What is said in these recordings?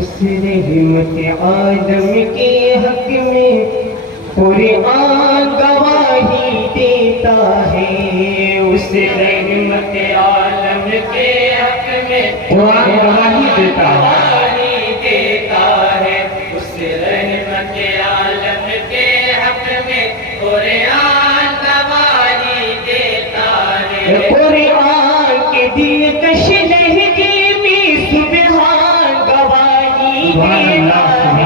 اس رحمت عالم کے حق میں قرآن گواہی دیتا ہے، اس رحمت عالم کے حق میں قرآن گواہی دیتا ہے، اس رحمت عالم کے حق میں قرآن گواہی دیتا ہے، قرآن کے دلکش لہجے میں سبحان گواہی دیتا ہے،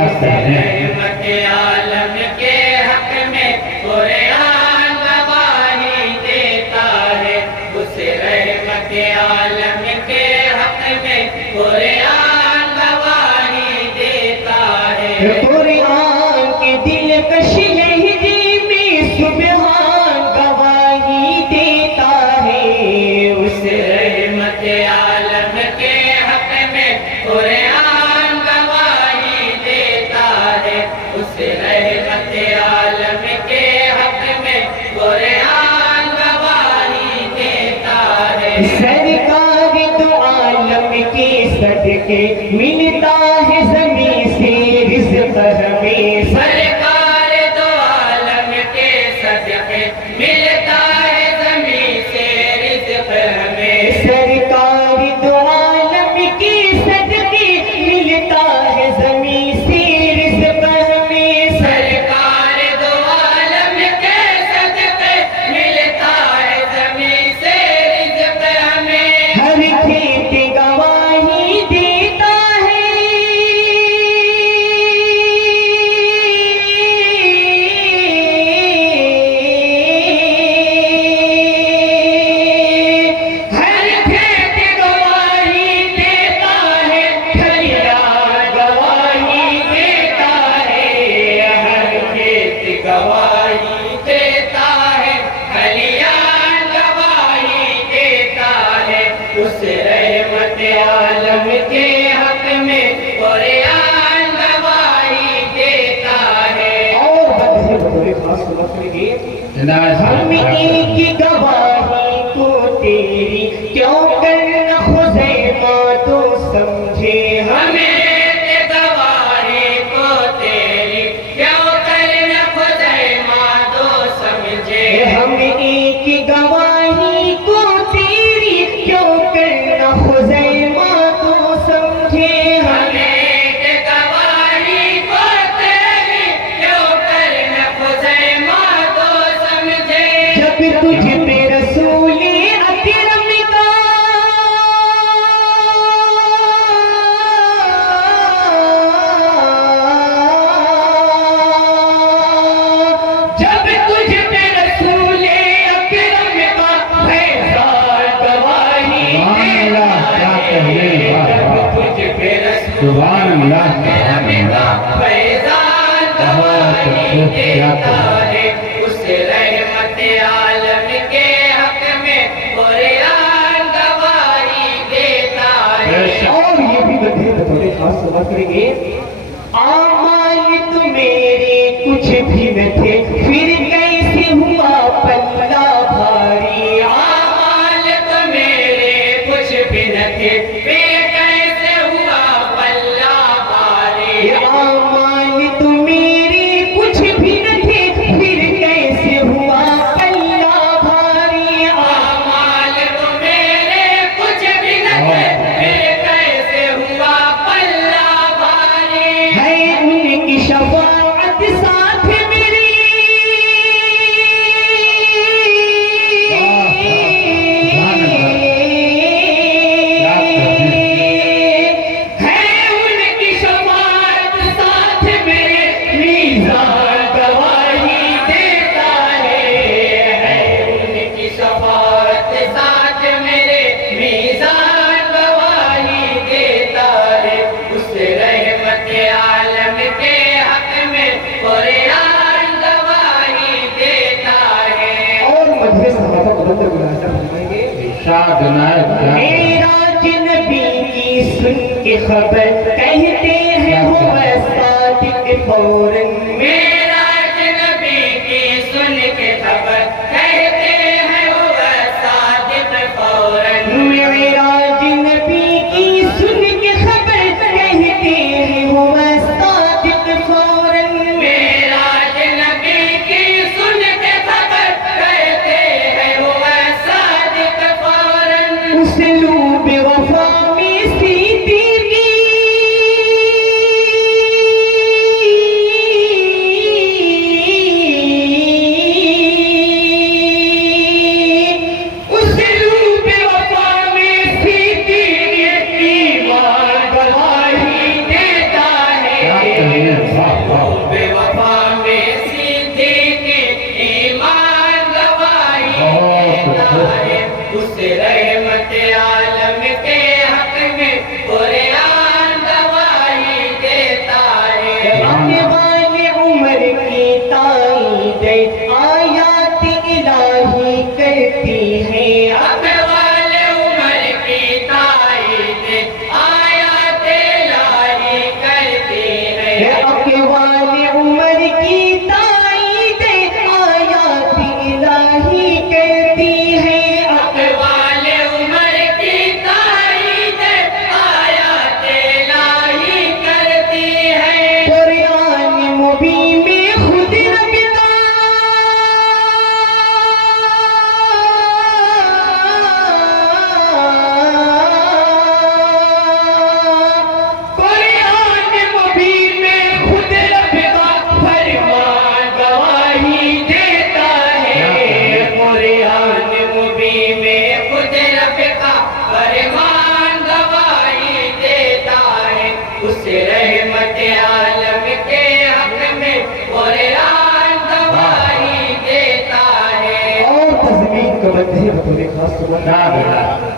اس رحمت عالم کے حق میں قرآن گواہی دیتا ہے، اس رحمت عالم کے حق میں قرآن گواہی دیتا ہے، قرآن کے دلکش لہجے میں سبحان گواہی دیتا ہے، اس رحمت عالم کے حق میں قرآن گواہی دیتا ہے، اس رحمت عالم کے حق میں قرآن گواہی دیتا ہے، سرکار دو عالم کے صدقے ملتا ہے زمین سے رزق ہمیں، سرکار دو عالم کے صدقے ملتا ہے زمین سے رزق ہمیں، سرکار دو عالم کے صدقے ملتا ہے زمین سے رزق ہمیں، سرکار دو عالم کے صدقے ملتا ہے زمین سے رزق ہمیں، ہر کھیت گواہی دیتا ہے، ہر کھیت گواہی دیتا ہے، کھلیان گواہی دیتا ہے، ہر کھیت گواہی دیتا ہے، کھلیان گواہی دیتا ہے، اس رحمت عالم کے حق میں قرآن گواہی دیتا ہے، اور بدھے خاص وقت لگے ہم ایک گواہی کو تیری کیوں کرنا خزیمہ تو سمجھے، ہمیں ایک گواہی کو تیری کیوں کرنا خزیمہ تو سمجھے، ہم ایک گواہی کو تیری کیوں کرنا خزیمہ تو سمجھے، ہمیں ایک گواہی کو تیری کیوں کرنا خزیمہ تو سمجھے، جب تجھ پہ رسول اکرم کا جب تجھ پہ رسول اکرم کا فیضان گواہی دیتا ہے، جب تجھ پہ رسول اکرم کا فیضان گواہی دیتا ہے، اس رحمت عالم کے حق میں قرآن گواہی دیتا ہے، اور یہ بھی بدھے بڑے خاص سبق کریں گے، اعمال تو میرے کچھ بھی نہ تھے پھر کیسے ہوا پلہ بھاری، اعمال تو میرے کچھ بھی نہ تھے پھر کیسے ہوا پلہ بھاری، اعمال تو میرے کچھ بھی نہ تھے پھر کیسے ہوا پلہ بھاری، اعمال تو میرے کچھ بھی نہ تھے پھر کیسے ہوا پلہ بھاری، ہے ان کی شفاعت ساتھ میری، ہے ان کی شفاعت ساتھ میرے، میزان گواہی دیتا ہے ان کی شفاعت ساتھ میرے، میزان گواہی دیتا ہے، اس رحمت عالم کے حق میں قرآن گواہی دیتا ہے، اور مجھے صحابہ کو بندر گلاسہ فرمائیں گے، میرا نبی کی سن کے خبر کہتے ہیں ہوا صادق فوراً، میرا نبی کی سن کے خبر کہتے ہیں ہوا صادق فوراً، میرا نبی کی سن کے خبر رحمت عالم کے حق میں قرآن گواہی دیتا ہے اپنے والے عمر کی تائید آیات الہی کرتی ہے اپنے والے عمر کی تائید آیات الہی کرتی ہے اپنے والے عمر کی تائید آیات الہی کرتی ہے اپنے والے عمر کی تائید آیات الہی کرتی ہے قرآن مبین میں خود رب قرآن مبین میں خود رب کا فرمان گواہی دیتا ہے قرآن مبین میں خود رب کا فرمان گواہی دیتا ہے اس رحمت عالم کے حق میں قرآن گواہی دیتا ہے اور تزمین کا مدح بطور خاص سبحان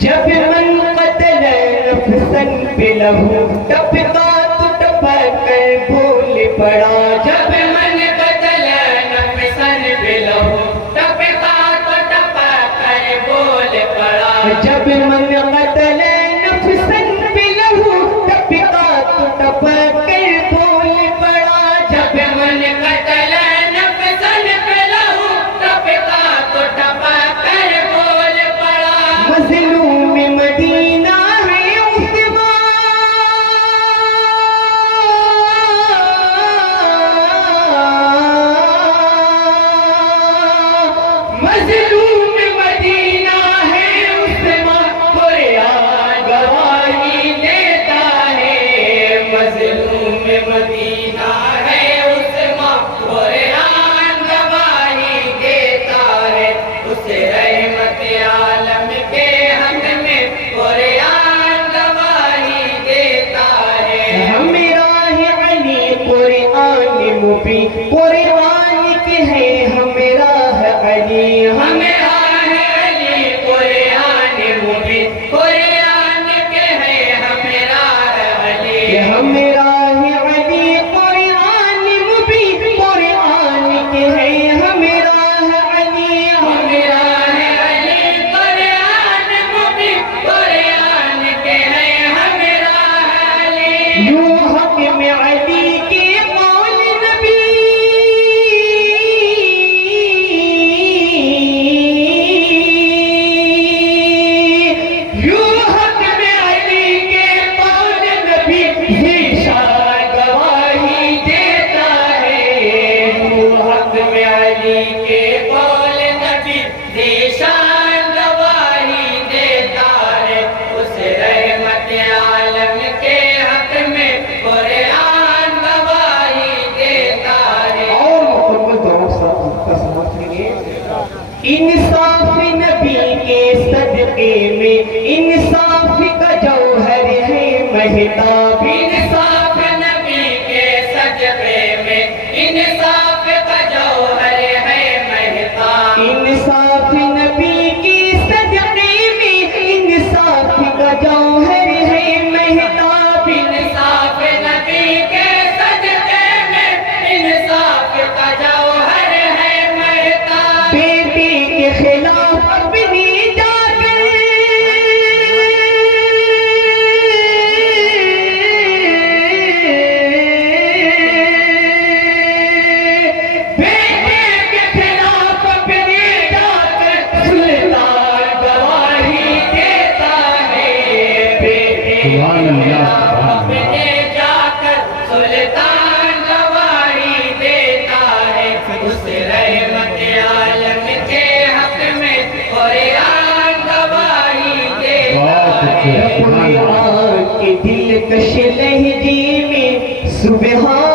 جب من قتل نفسا بلہو ٹپکا تو ٹپک کر بھول پڑا جب من قتل نفسا بلہو ٹپکا تو ٹپک کر بھول پڑا جب من قتل نفسا بلہو ٹپکا تو ٹپک کر بھول پڑا جب من قتل نفسا بلہو ٹپکا تو ٹپک کر بھول پڑا مظلوم مدینہ ہے مظلوم مدینہ ہے عثمان قرآن گواہی دیتا ہے مظلوم مدینہ ہے عثمان قرآن گواہی دیتا ہے اس رحمت عالم کے حق میں قرآن گواہی دیتا ہے ہمیں راہ علی قرآن مبین قرآن کے ہے ہمیں راہ علی ہمیں راہ علی قرآن مبین قرآن کے ہے ہمیں راہ علی ہمیں راہ علی قرآن مبین قرآن کے ہے ہمیں راہ علی ہمیں راہ علی قرآن مبین قرآن کے ہے ہمیں راہ علی یوں حق میں علی کے قول نبی یوں حق میں علی کے قول نبی ذیشان گواہی دیتا ہے یوں حق میں علی کے قول نبی ذیشان گواہی دیتا ہے اس رحمت عالم کے حق میں قرآن گواہی دیتا ہے اور مکمل طور کا سماعت کریں انصاف نبی کے صدقے میں انصاف کا جوہر ہے مہتاب انصاف نبی کے صدقے میں انصاف کا جوہر ہے مہتاب انصاف نبی کے صدقے میں انصاف کا جوہر ہے مہتاب انصاف نبی کے صدقے میں انصاف کا جوہر ہے مہتاب بیٹے کے خلاف اپنی جا کر بیٹے کے خلاف اپنی جا کر سلطان گواہی دیتا ہے بیٹے کے خلاف اپنے جا کر سلطان گواہی دیتا ہے اس رحمت عالم کے حق میں قرآن گواہی دیتا ہے قرآن کے دلکش لہجے میں سبحان